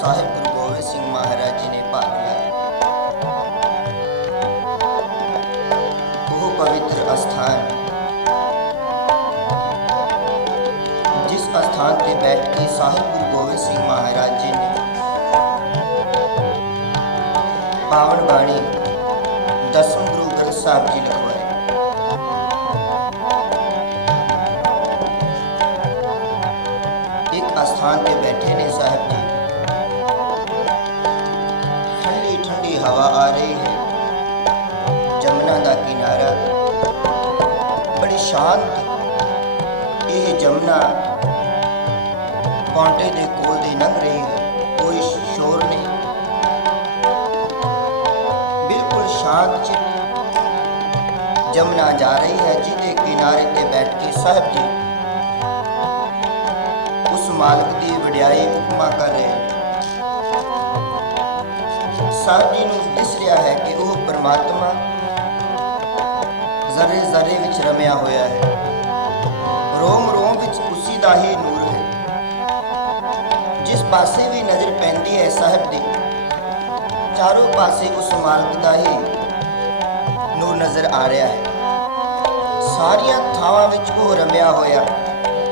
ਸਾਹਿਬ ਗੁਰੂ ਗੋਬਿੰਦ ਸਿੰਘ ਮਹਾਰਾਜ ਜੀ ਨੇ ਭਾਗ ਲਿਆ। ਉਹ ਪਵਿੱਤਰ ਅਸਥਾਨ, ਜਿਸ ਅਸਥਾਨ ਤੇ ਬੈਠ ਕੇ ਸਾਹਿਬ ਗੁਰੂ ਗੋਬਿੰਦ ਸਿੰਘ ਮਹਾਰਾਜ ਜੀ ਨੇ ਪਾਵਨ ਬਾਣੀ ਦਸਮ ਗੁਰੂ ਗ੍ਰੰਥ ਸਾਹਿਬ ਜੀ ਲਿਖਵਾਏ। ਇੱਕ ਅਸਥਾਨ ਤੇ ਬੈਠੇ ਨੇ ਸਾਹਿਬ ਜੀ, ਠੰਡੀ ਠੰਡੀ ਹਵਾ ਆ ਰਹੀ ਹੈ, ਜਮਨਾ ਦਾ ਕਿਨਾਰਾ ਬੜੀ ਸ਼ਾਂਤ। ਇਹ ਜਮਨਾ ਪੌਂਟੇ ਦੇ ਕੋਲ ਦੀ ਲੰਘ ਰਹੀ ਹੈ, ਕੋਈ ਸ਼ੋਰ ਨਹੀਂ, ਬਿਲਕੁਲ ਸ਼ਾਂਤ ਚਿੱਤ ਜਮਨਾ ਜਾ ਰਹੀ ਹੈ, ਜਿਹਦੇ ਕਿਨਾਰੇ ਤੇ ਬੈਠ ਕੇ ਸਾਹਿਬ ਜੀ ਉਸ ਮਾਲਕ ਦੀ ਵਡਿਆਈ ਉਪਮਾ ਕਰ ਰਹੇ। ਸਾਹਿਬ ਜੀ ਨੂੰ ਦਿਸ ਰਿਹਾ ਹੈ ਕਿ ਉਹ ਪਰਮਾਤਮਾ ਜ਼ਰੇ ਜ਼ਰੇ ਵਿੱਚ ਰਮਿਆ ਹੋਇਆ ਹੈ, ਰੋਮ ਰੋਮ ਵਿੱਚ ਉਸੀ ਦਾ ਹੀ ਨੂਰ ਹੈ। ਜਿਸ ਪਾਸੇ ਵੀ ਨਜ਼ਰ ਪੈਂਦੀ ਹੈ ਸਾਹਿਬ ਦੀ, ਚਾਰੋਂ ਪਾਸੇ ਉਸ ਮਾਲਕ ਦਾ ਹੀ ਨੂਰ ਨਜ਼ਰ ਆ ਰਿਹਾ ਹੈ। ਸਾਰੀਆਂ ਥਾਵਾਂ ਵਿੱਚ ਉਹ ਰਮਿਆ ਹੋਇਆ,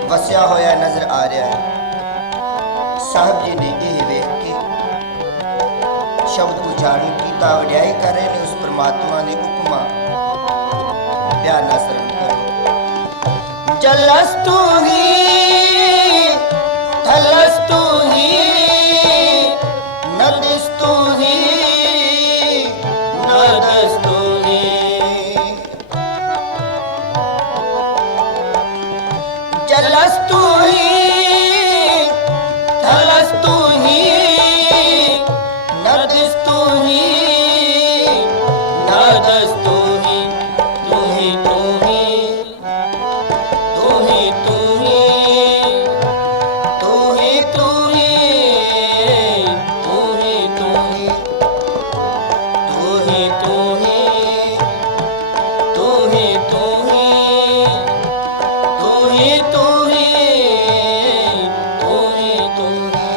ਵਸਿਆ ਹੋਇਆ ਨਜ਼ਰ ਆ ਰਿਹਾ ਹੈ। ਸਾਹਿਬ ਜੀ ਨੇ ਇਹ ਵੇਖ ਕੇ ਸ਼ਬਦ ਉਚਾਰਨ ਕੀਤਾ, ਵਡਿਆਈ ਕਰ ਰਹੇ ਨੇ ਉਸ ਪਰਮਾਤਮਾ ਦੀ ਉਪਮਾ। ਪਿਆਰ ਨਾਲ ਸਰਵਣ ਕਰੋ। ਜਲਸਤੂ ਹੀ ਥਲਸਤੂ ਹੀ ਨਦਸਤੂ ਹੀ ਨਦਸਤੂ ਹੀ ਜਲਸਤੂ ਹੀ ਥਲਸਤੂ ਹੀ नदस्तु ही नदस्तु ही तू ही तू ही तू ही तू ही तू ही तू ही तू ही तू ही तू ही तू ही तू ही तू ही तू ही तू ही तू ही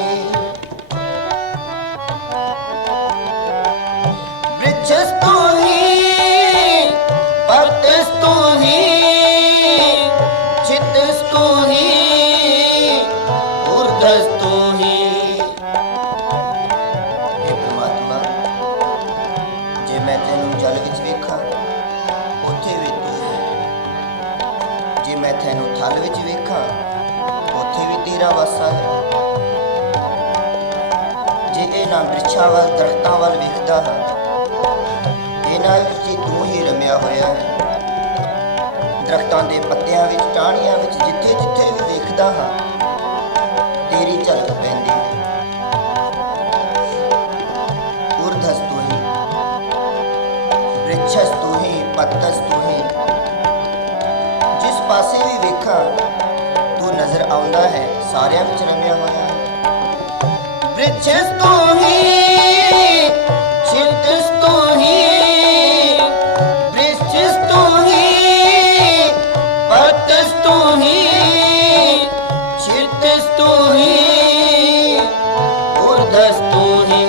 वृक्षस्तु ही पतस्तु ही चित्तस्तु ही ऊर्ध्वस्तु ही। हे परमात्मा, जे मैं तैनूं जल विच वेखां उत्थे भी तू है, जे मैं तैनूं थल विच वेखां उत्थे भी तेरा वासा है। जे इन्हां वृक्षां वल दरख्तां वल वेखदा हां, ਇਹਨਾਂ ਵਿੱਚ ਤੂੰ ਹੀ ਰਮਿਆ ਹੋਇਆ ਹੈ। ਦਰਖਤਾਂ ਦੇ ਪੱਤਿਆਂ ਵਿੱਚ, ਟਾਹਣੀਆਂ ਵਿੱਚ, ਜਿੱਥੇ ਜਿੱਥੇ ਵੀ ਵੇਖਦਾ ਹਾਂ ਤੇਰੀ ਝਲਕ ਪੈਂਦੀ ਹੈ। ਊਰਧਸਤੂ ਹੀ ਵ੍ਰਿਕਸ਼ਸਤੂ ਹੀ ਪੱਤਸਤੂ ਹੀ, ਜਿਸ ਪਾਸੇ ਵੀ ਵੇਖਾਂ ਤੂੰ ਨਜ਼ਰ ਆਉਂਦਾ ਹੈ, ਸਾਰਿਆਂ ਵਿੱਚ ਰਮਿਆ ਹੋਇਆ ਹੈ। ਵ੍ਰਿਕਸ਼ਸਤੂ ਹੀ चित्तस्तु ही वृक्षस्तु ही पतस्तु ही चित्तस्तु ही ऊर्ध्वस्तु ही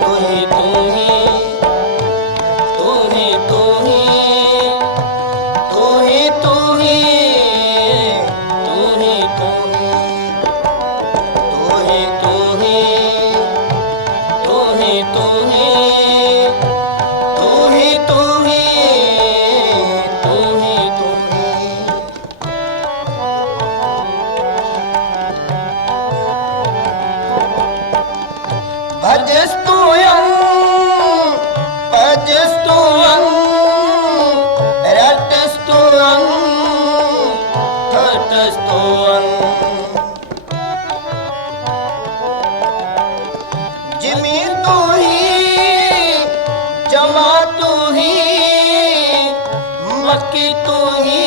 तू ही तू ही तू ही तू ही तू ही तू ही स्तुयं पजस्तुयं रटस्तुयं थटस्तुयं जिमी तू ही जमा तू ही मक्की तू ही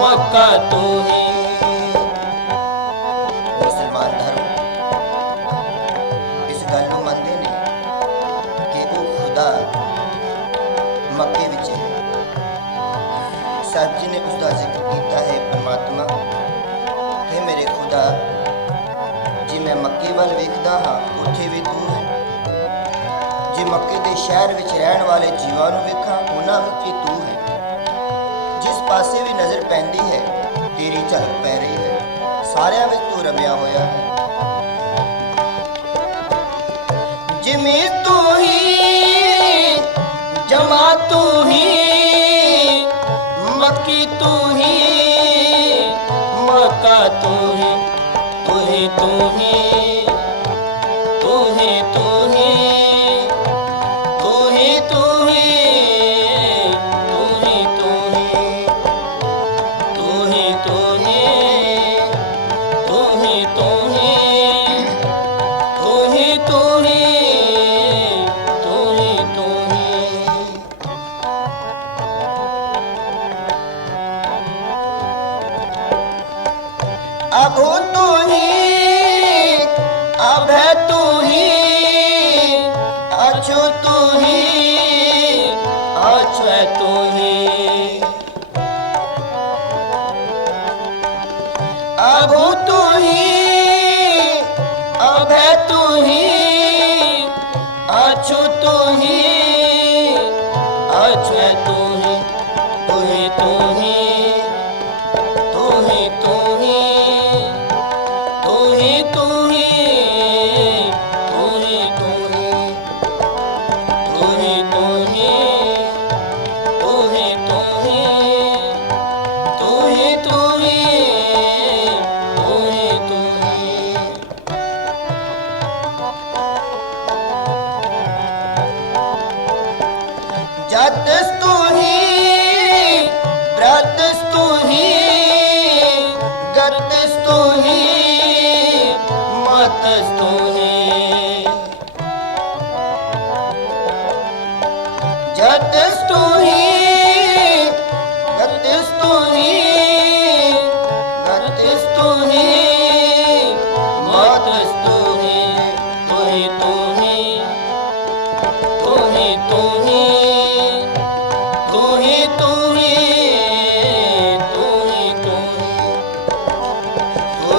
मक्का तू ही। मुसलमान धर्म इस गल नूं मनदे ने कि वो खुदा मक्के विच है। साहब जी ने उसका जिक्र किया है, परमात्मा हे मेरे खुदा जी मैं मक्के वाल वेखदा हाँ उत्थे भी तू है, जे मक्के दे शहर विच रहण वाले जीवां नूं वेखां उन्हां विच भी तू है, जिस पासे भी नज़र पैंदी है तेरी झलक पै रही है, सारियां विच तू रमिया होया है। जिमी तू ही जमा तू ही मक्की तू ही मक्का तू ही तू ही तू ही तू ही तू ही तू ही तू ही तू ही तू ही तू ही तू ही तू ही तू ही तू ही तू ही तू ही तू ही। अब तू ही अब है तू ही अछु तू ही अछु है तू ही। अब तू ही अब है तू ही अछु तू ही अछु है तू ही तू ही तू ही तू ही तू ही तू ही तू ही तू ही तू ही तू ही तू ही तू ही तू ही तू ही तू ही तू ही तू ही। जातस तू ही ब्रतस तू ही गतस तू ही मतस तू ही। जतस तू ही गतस तू ही गतस तू ही मतस तू ही तू ही तू ही तू ही तू ही तू ही तू ही तू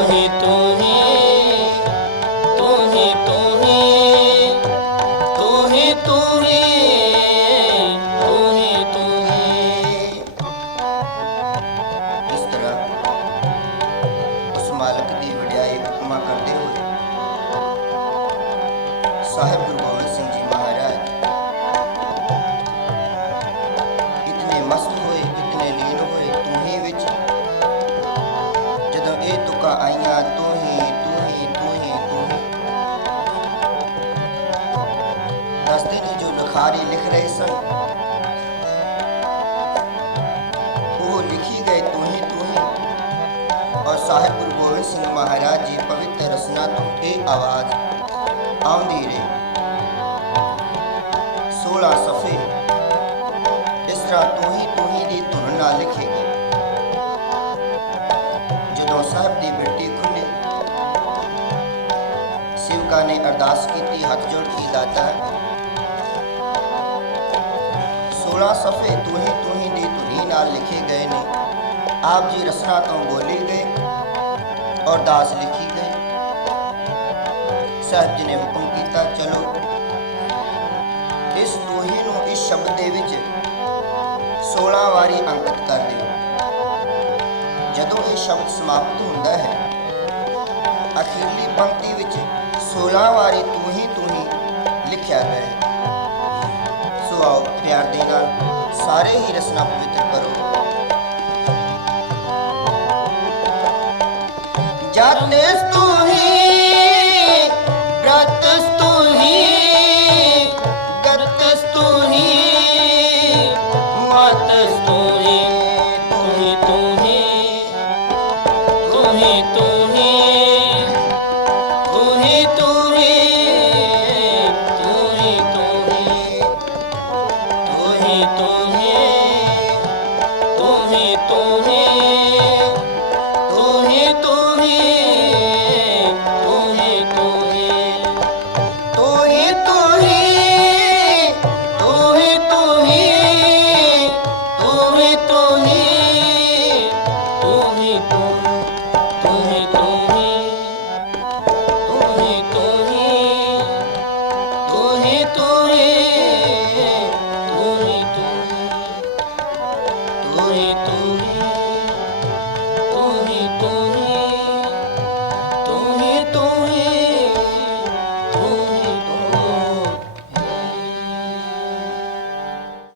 ही तू ही तू ही तू ही तू ही तू ही तू ही तू ही तू ही। इस तरह उस मालिक की वड्याई हुक्मा करते हुए साहिब गुरु गोबिंद सिंह जी महाराज इतने मस्त होए इतने लीन होए तुम्ही विच जदों ये तुका आईयां तू ही तू ही तू ही तू ही। दसते ने जो लिखारी लिख रहे सन वो लिखी गए तू ही और साहिब गुरु गोबिंद सिंह महाराज जी पवित्र रसना तो ये आवाज आउंदी रही 16 सफ़े इस तरह तू ही दी धुन नाल लिखे गए। जदों साहब दी बेटी खुले सेवका ने अरदास की हाथ जोड़ के दाता 16 सफ़े तू ही दी धुनी नाल लिखे गए ने। आप जी रसना तो बोले गए और दास लिखी गई। साहब जी ने हुक्म किया चलो इस तूही नूं इस शब्द दे विच 16 वारी अंकित कर दिओ। जदों ये शब्द समाप्त होंदा है अखीरली पंक्ति विच 16 वारी तू ही लिखिया गया है। सो आओ प्यार दे नाल सारे ही रसना पवित्र करो। जातेस तू ही व्रतस तू ही तू ही तू